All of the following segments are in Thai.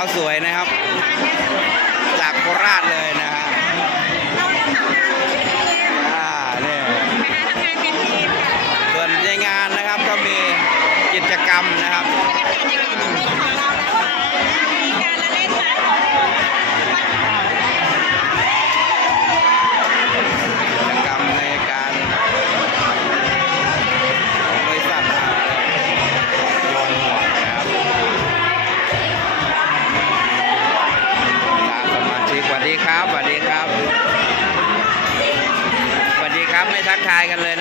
าวสวยนะครับ จากโคราชเลยนะฮะนี่ยส่วนในงานนะครับก็มีกิจกรรมนะครับ กทายกันเลย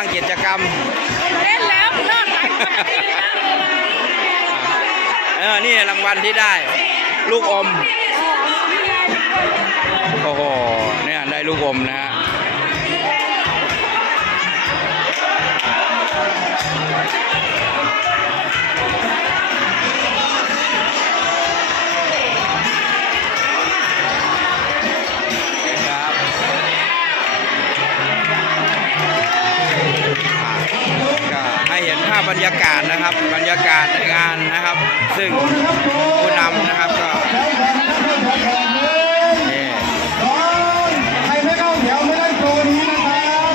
เล่นหรือยังกิจกรรม เล่นแล้วเลิกหลายคนแล้วเออ นี่รางวัลที่ได้ ลูกอม โอ้โห เนี่ยได้ลูกอมนะฮะ ยากาศนะครับ บรรยากาศในงานนะครับ ซึ่งผู้นำนะครับก็นี่ใครไม่เข้าแถวไม่ได้โปรนี้นะครับ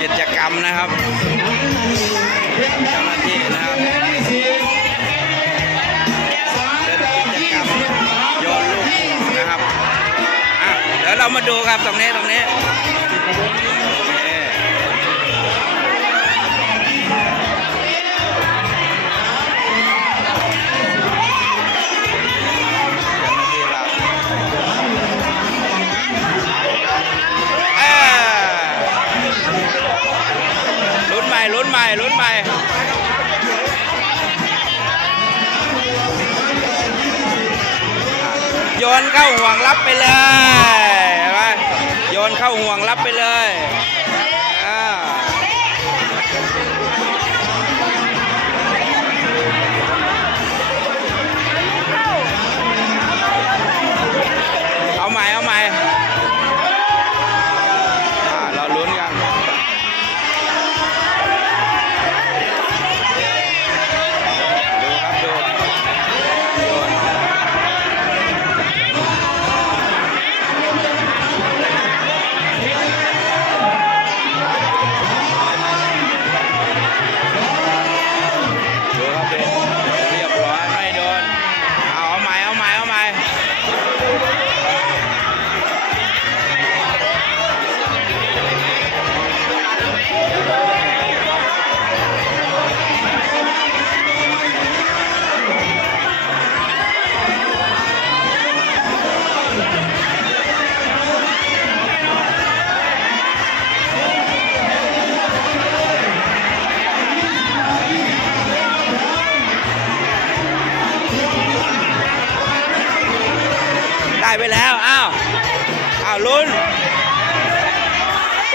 กิจกรรมนะครับเจ้าหน้าที่นะครับเป็นกิจกรรมโยนลูกโป่งนะครับอะเดี๋ยวเรามาดูครับตรงนี้ตรงนี้ ลุ้นใหม่ลุ้นใหม่โยนเข้าห่วงรับไปเลยโยนเข้าห่วงรับไปเลย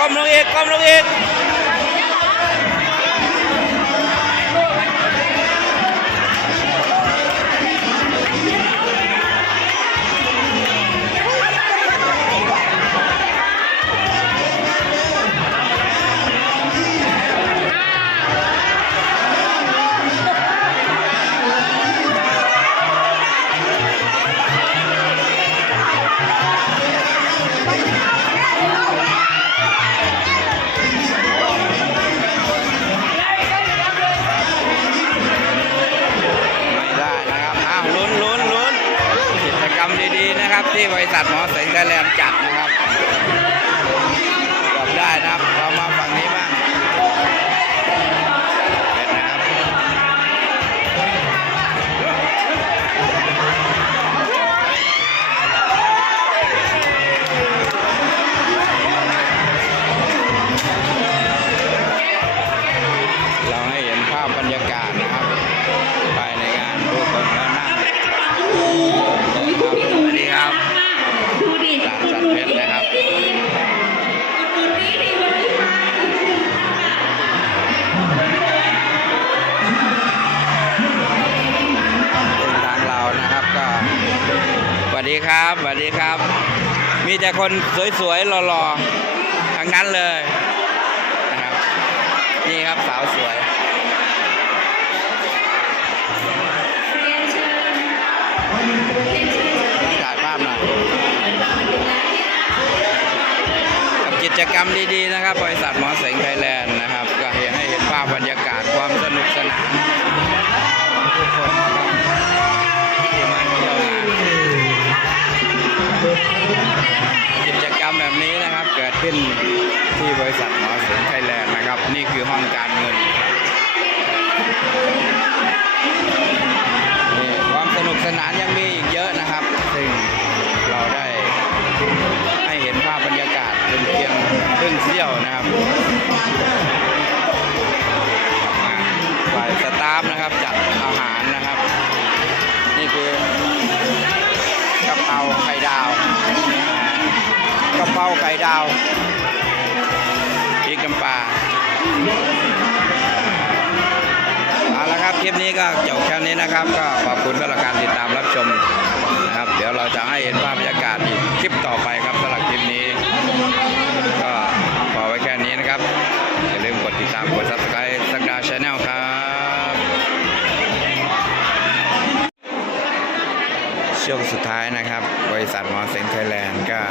ก้มลง ษัทหมอเสงไทยแลมจัดนะ สวัสดีครับ มีแต่คนสวยๆหล่อๆทั้งนั้นเลยนะครับนี่ครับสาวสวยองถ่ายภาพหน่อยกับกิจกรรมดีๆนะครับ บริษัทหมอเสงไทยแลนด์นะครับ ก็ให้เห็นภาพบรรยากาศความสนุกสนาน ขึ้นที่บริษัทหมอเสงไทยแลนด์นะครับ นี่คือห้องการเงินนี่ความสนุกสนานยังมีอีกเยอะนะครับ ซึ่งเราได้ให้เห็นภาพบรรยากาศเป็นเพียงครึ่งเสี้ยวนะครับฝ่ายสตาฟนะครับจัดอาหารนะครับ นี่คือกะเพราไข่ดาวะเพราไข่ดาวพริกน้ำปลาเอาละครับคลิปนี้ก็จบแค่นี้นะครับ ก็ขอบคุณสำหรับการติดตามรับชมนะครับ เดี๋ยวเราจะให้เห็นภาพบรรยากาศอีกคลิปต่อไปครับสำหรับคลิปนี้ ก็พอไว้แค่นี้นะครับอย่าลืมกดติดตามกด subscribe สักดาชาแนลครับ ช่วงสุดท้ายนะครับ บริษัทมอเซ็งไทยแลนด์ก็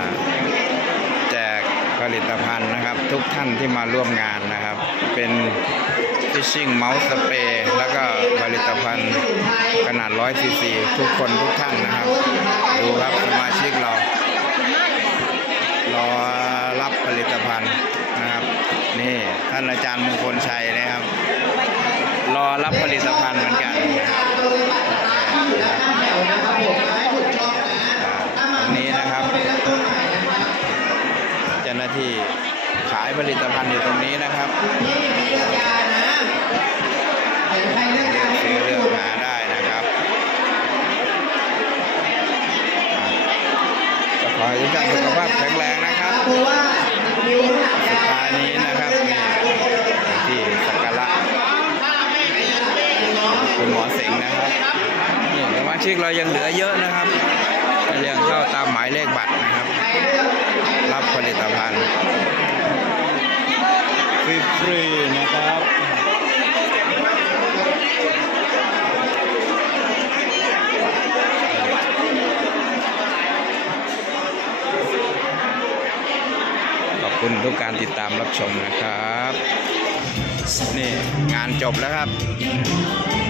ผลิตภัณฑ์นะครับ ทุกท่านที่มาร่วมงานนะครับ เป็น Fishing Mouse Spray แล้วก็ผลิตภัณฑ์ขนาด100ซีซีทุกคนทุกท่านนะครับ ดูครับสมาชิกเรารอรับผลิตภัณฑ์นะครับ นี่ท่านอาจารย์มงคลชัยนะครับ รอรับผลิตภัณฑ์เหมือนกันนะครับ ที่ขายผลิตภัณฑ์อยู่ตรงนี้นะครับเลือกซื้อเลือกหาได้นะครับก็ขอให้ทุกท่านสุขภาพแข็งแรงนะครับสุดท้ายนี้นะครับนี่ที่สักการะคุณหมอเสงนะครับนี่สมาชิกเรายังเหลือเยอะนะครับเรียงเข้าตามหมายเลขบัตรนะครับ รับผลิตภัณฑ์ฟรีๆนะครับขอบคุณทุกการติดตามรับชมนะครับ นี่งานจบแล้วครับ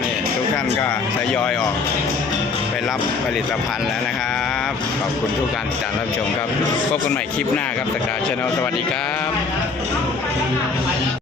นี่ทุกท่านก็ทยอยออก ไปรับผลิตภัณฑ์แล้วนะครับ ขอบคุณทุกการติดตามรับชมครับ พบกันใหม่คลิปหน้าครับสกาชาแนลสวัสดีครับ